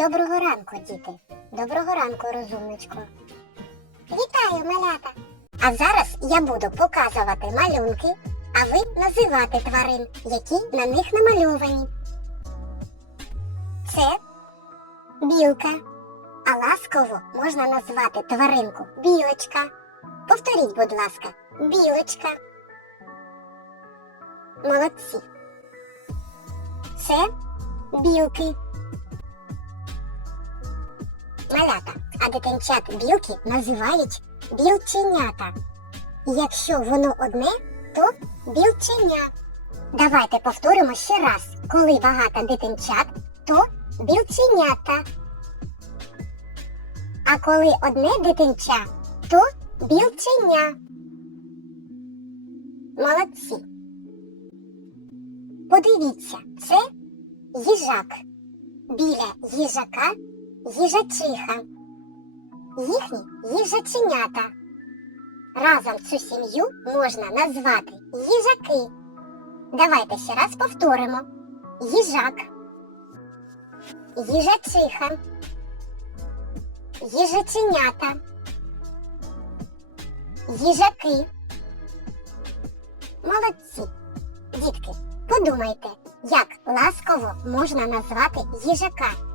Доброго ранку, діти. Доброго ранку, розумничко. Вітаю, малята. А зараз я буду показувати малюнки, а ви називати тварин, які на них намальовані. Це білка. А ласково можна назвати тваринку білочка. Повторіть, будь ласка, білочка. Молодці. Це білки. Малята, а дитинчат білки називають білченята. Якщо воно одне, то білченя. Давайте повторимо ще раз. Коли багато дитинчат, то білченята. А коли одне дитинча, то білченя. Молодці. Подивіться, це їжак. Біля їжака їжачиха. Їхні їжаченята. Разом цю сім'ю можна назвати їжаки. Давайте ще раз повторимо. Їжак, їжачиха, їжаченята, їжаки. Молодці. Дітки, подумайте, як ласково можна назвати їжака.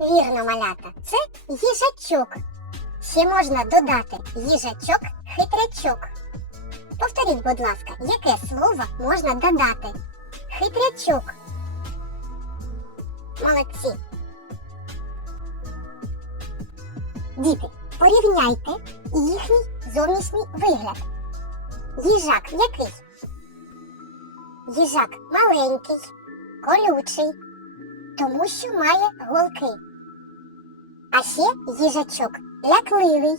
Вірно, малята, це їжачок. Ще можна додати їжачок, хитрячок. Повторіть, будь ласка, яке слово можна додати? Хитрячок. Молодці. Діти, порівняйте їхній зовнішній вигляд. Їжак який? Їжак маленький, колючий, тому що має голки. А ще їжачок лякливий,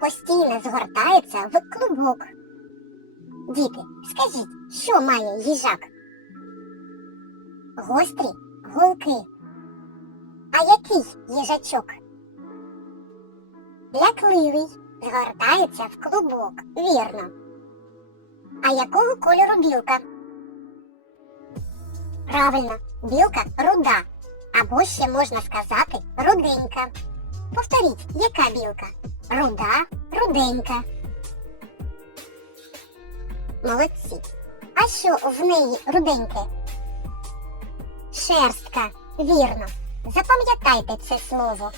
постійно згортається в клубок. Діти, скажіть, що має їжак? Гострі голки. А який їжачок? Лякливий, згортається в клубок, вірно. А якого кольору білка? Правильно, білка руда. Або ще можна сказати руденька. Повторіть, яка білка? Руда, руденька. Молодці. А що в неї руденьке? Шерстка. Вірно. Запам'ятайте це слово.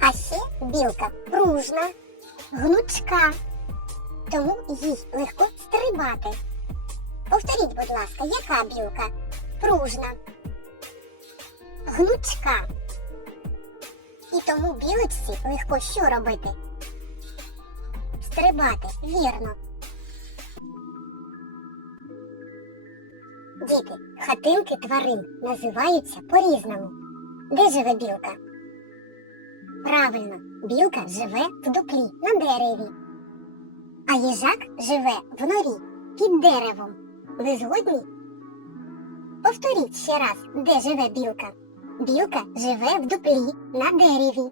А ще білка пружна, гнучка. Тому їй легко стрибати. Повторіть, будь ласка, яка білка? Пружна. Гнучка. І тому білочці легко що робити? Стрибати, вірно. Діти, хатинки тварин називаються по-різному. Де живе білка? Правильно, білка живе в дуплі на дереві. А їжак живе в норі під деревом. Ви згодні? Повторіть ще раз, де живе білка. Білка живе в дуплі на дереві.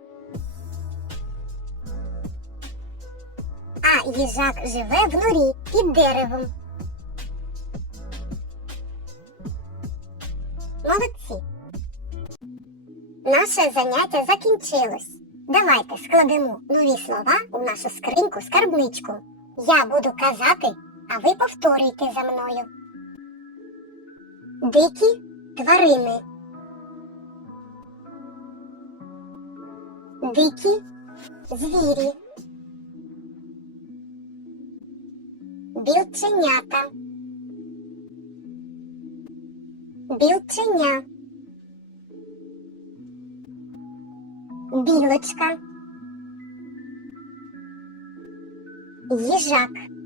А їжак живе в норі під деревом. Молодці. Наше заняття закінчилось. Давайте складемо нові слова у нашу скриньку скарбничку. Я буду казати, а ви повторюйте за мною. Дикі тварини. Дикі звірі. Білченята. Білченя. Білочка. Їжак.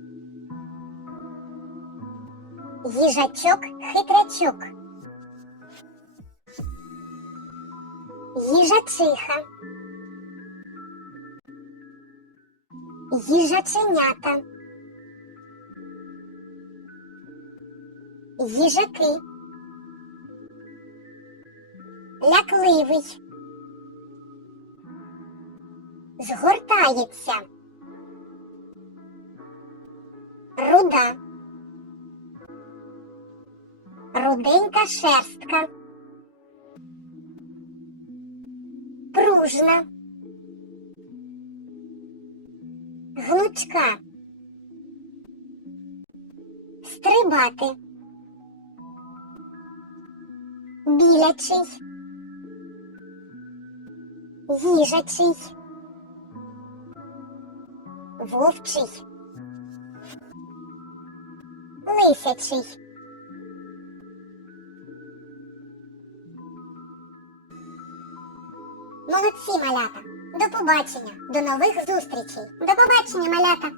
Їжачок хитрячок. Їжачиха. Їжаченята. Їжаки. Лякливий. Згортається. Руда. Руденька шерстка. Пружна. Гнучка. Стрибати. Білячий. Їжачий. Вовчий. Лисячий. Молодці, малята! До побачення! До нових зустрічей! До побачення, малята!